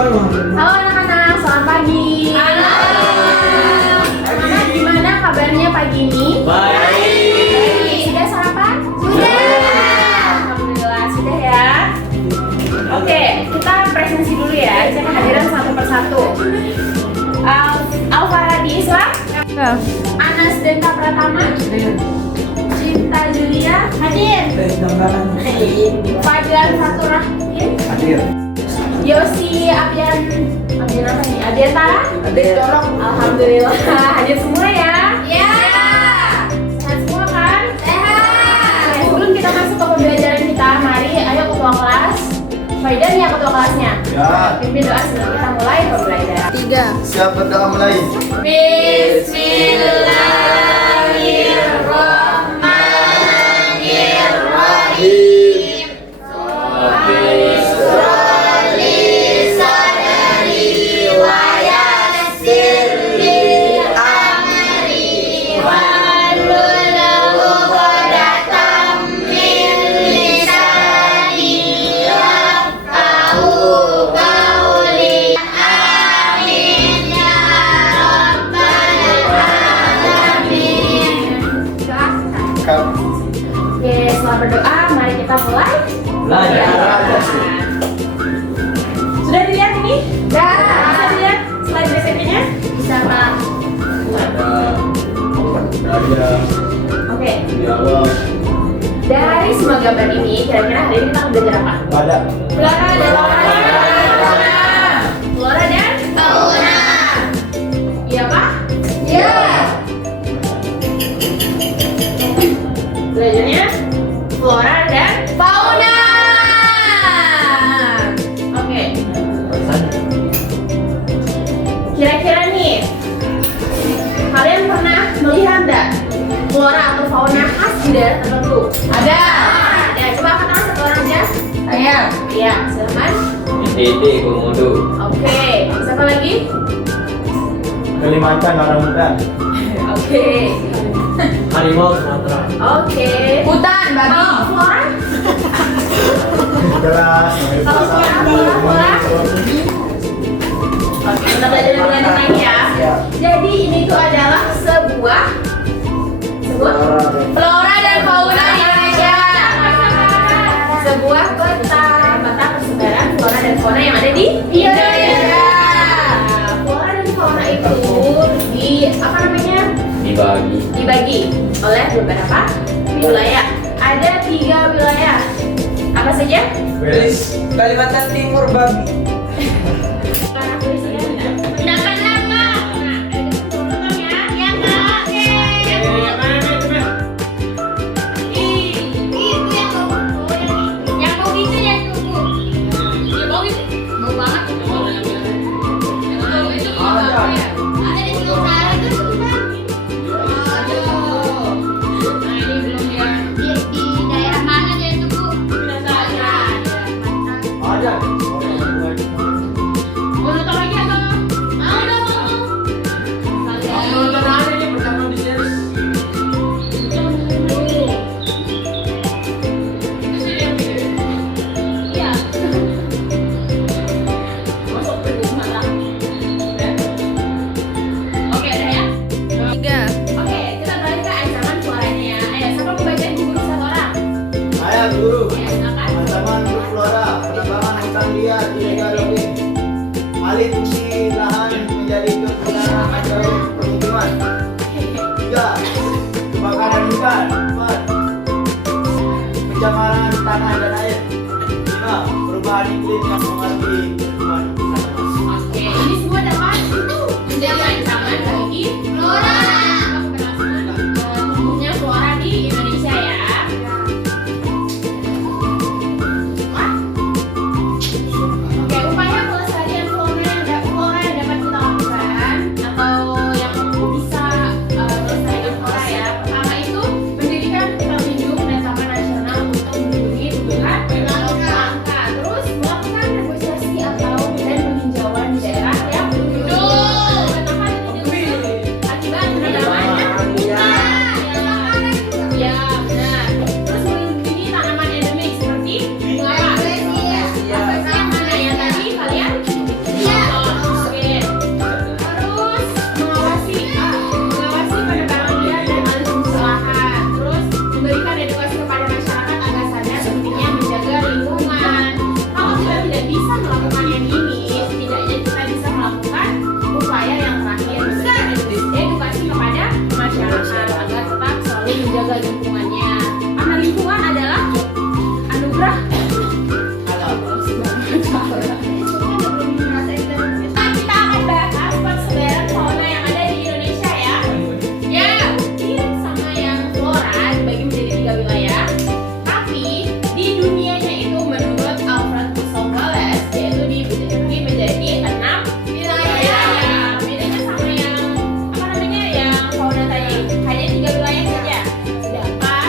Halo anak-anak, selamat pagi. Halo. Anak-anak, gimana kabarnya pagi ini? Baik. Sudah sarapan? Sudah. Alhamdulillah, sudah ya. Oke, kita presensi dulu ya. Cek kehadiran satu persatu. Alfaradi Islam, Anas Denta Pratama, Cinta Julia hadir. Fadlan Fatur Rahim Hadir. Yosi Abian apa nih? Abiantara? Hadir. Dorong. Alhamdulillah hadir semua ya. Ya. Sehat semua kan? Sehat. Oke, sebelum kita masuk ke pembelajaran kita, mari ayo ketua kelas. Faidan ya ketua kelasnya. Ya. Pimpin doa sebelum kita mulai pembelajaran. 3. Siap berdoa mulai. Bismillahirrahmanirrahim. Oke, setelah berdoa, mari kita mulai Belajar. Sudah dilihat ini? Sudah. Bisa dilihat slide resepnya? Bisa, Pak. Ada Oke, dialog. dari semua gambar ini, kira-kira hari ini kita akan belajar apa? Pada Flora dan fauna. Flora dan Fauna. iya, Pak? Ya. Belajarnya flora dan Fauna. oke. Kira-kira nih, kalian pernah melihat nggak flora atau fauna khas di daerah tertentu? Ada. Ada. Coba kenal satu orang aja. Saya. Iya, silakan. Dede Komodo. Oke, siapa lagi? Kalimantan orang hutan. Oke. Harimau Sumatera. Oke. Hutan, babi. Kalau flora? Jelas. Kalau flora? Oke, kita belajar lebih lanjut lagi ya. Ya. Jadi ini tuh adalah sebuah Flora dan fauna Indonesia. sebuah peta persebaran flora dan fauna yang ada di Indonesia. Nah, flora dan fauna itu apa namanya? Dibagi oleh beberapa wilayah. Ada 3 wilayah. Apa saja? Kalimantan Timur babi. Karena tulisannya Pendapat lama. ya. Ya, Kak. Itu yang mau gitu ya tunggu. Ya mau gitu. Mau banget. Ada di seluruh sana itu susah. Aduh. Nah ini belum ya. Di daerah mana dia itu Bu? Ada. Mau nonton lagi atau Mau dong. Nonton aja nih pertama di series. iya? Masuk ke Sumatera. Oke, udah ya? 3. Oke, kita balik ke ancaman floranya ya. Ayo, siapa mau bacain buku satu orang? Saya guru. Ya, silakan. Ancaman grup flora, penambangan hutan liar, illegal logging, alih fungsi lahan menjadi kegunaan atau permukiman. 3. Kebakaran hutan. 4. Pencemaran tanah dan air. 5. Perubahan iklim yang mengaruhi pertumbuhan tanaman. Oke, ini semua dapat menjadi ancaman bagi Flora. tumbuhnya flora di Indonesia ya. Oke, upaya pelestarian flora yang dapat kita lakukan atau yang bisa melestarikan flora ya. Pertama itu mendirikan hutan lindung dan taman nasional untuk melindungi tumbuhan langka. Terus melakukan menjaga lingkungannya. Karena lingkungan adalah anugerah. Nah, kita akan bahas persebaran fauna yang ada di Indonesia ya. Ya, mirip sama yang flora dibagi menjadi 3 wilayah. Tapi di dunianya itu menurut Alfred Russel Wallace yaitu dibagi menjadi 6 wilayah. Bedanya sama yang apa namanya yang fauna tadi hanya 3 wilayah saja. Sedangkan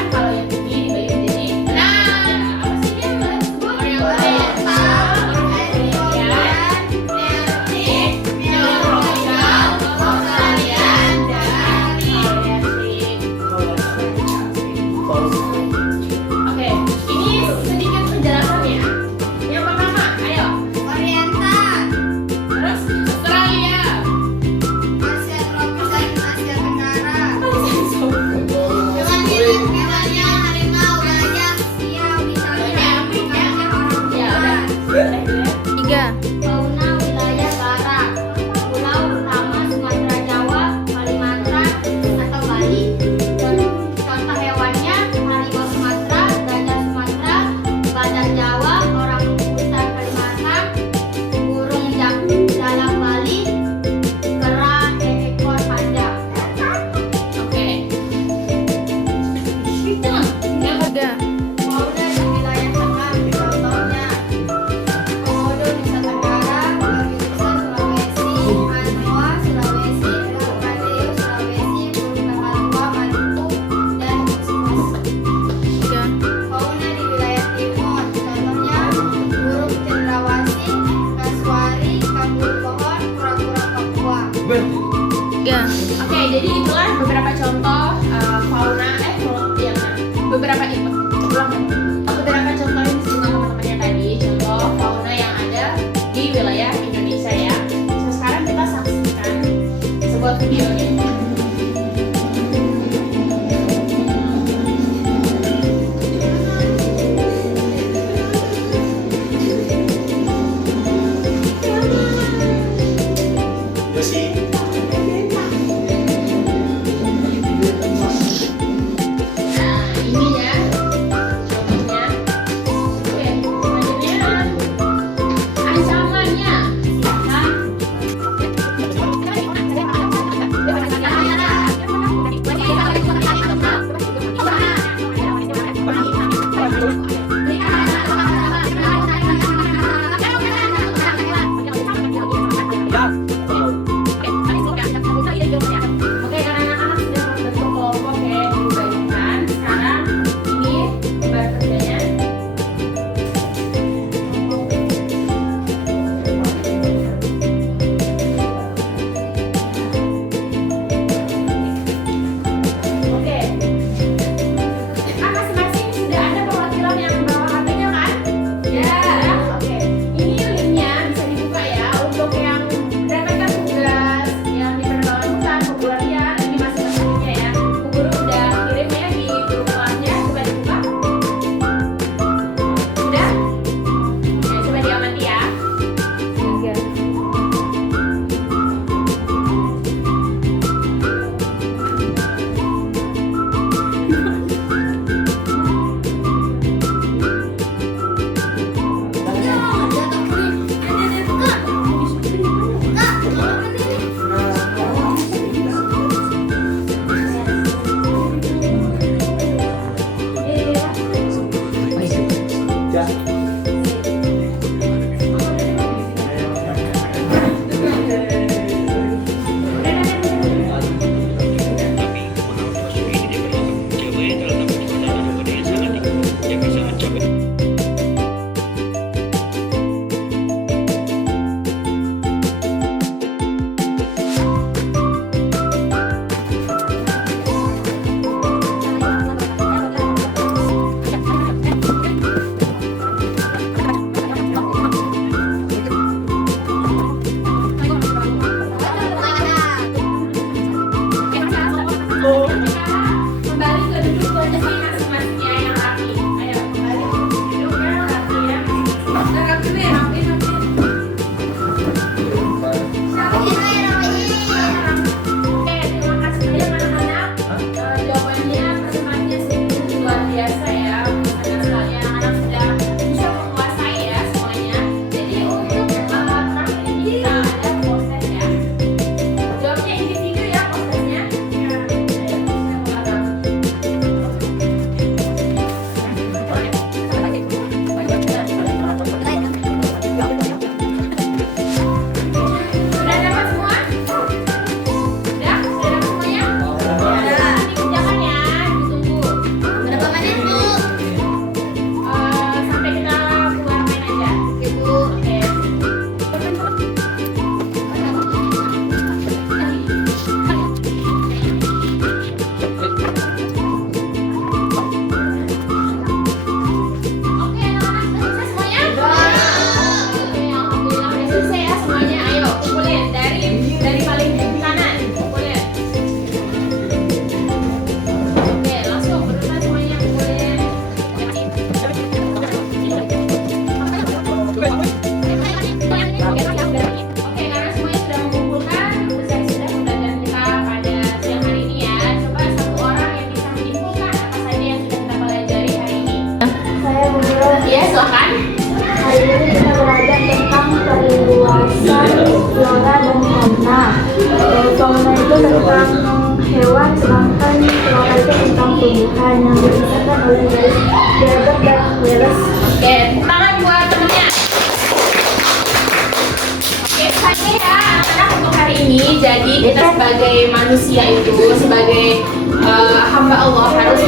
silakan. Hari ini kita belajar tentang perluasan flora dan fauna. Fauna itu tentang hewan, sedangkan flora itu tentang tumbuhan yang dipisahkan oleh garis biadab dan virus. Oke, tepuk tangan buat temennya. Oke, saja ya anak-anak untuk hari ini. Jadi kita sebagai manusia itu, sebagai hamba Allah harus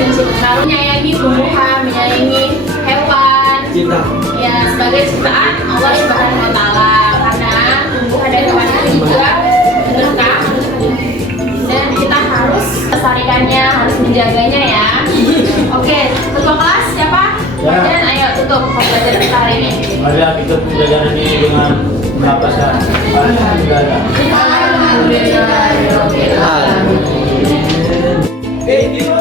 menyayangi tumbuhan, menyayangi hewan. Cinta. Ya, sebagai ciptaan Allah Subhanahu wa Ta'ala, karena tumbuhan dan hewan itu juga berkah dan kita harus melestarikannya, harus menjaganya ya. Oke, ketua kelas siapa? Ya. Dan ayo tutup pembelajaran kita hari ini. Mari kita pembelajaran ini dengan melapaskan Alhamdulillah. Alhamdulillah. Thank you.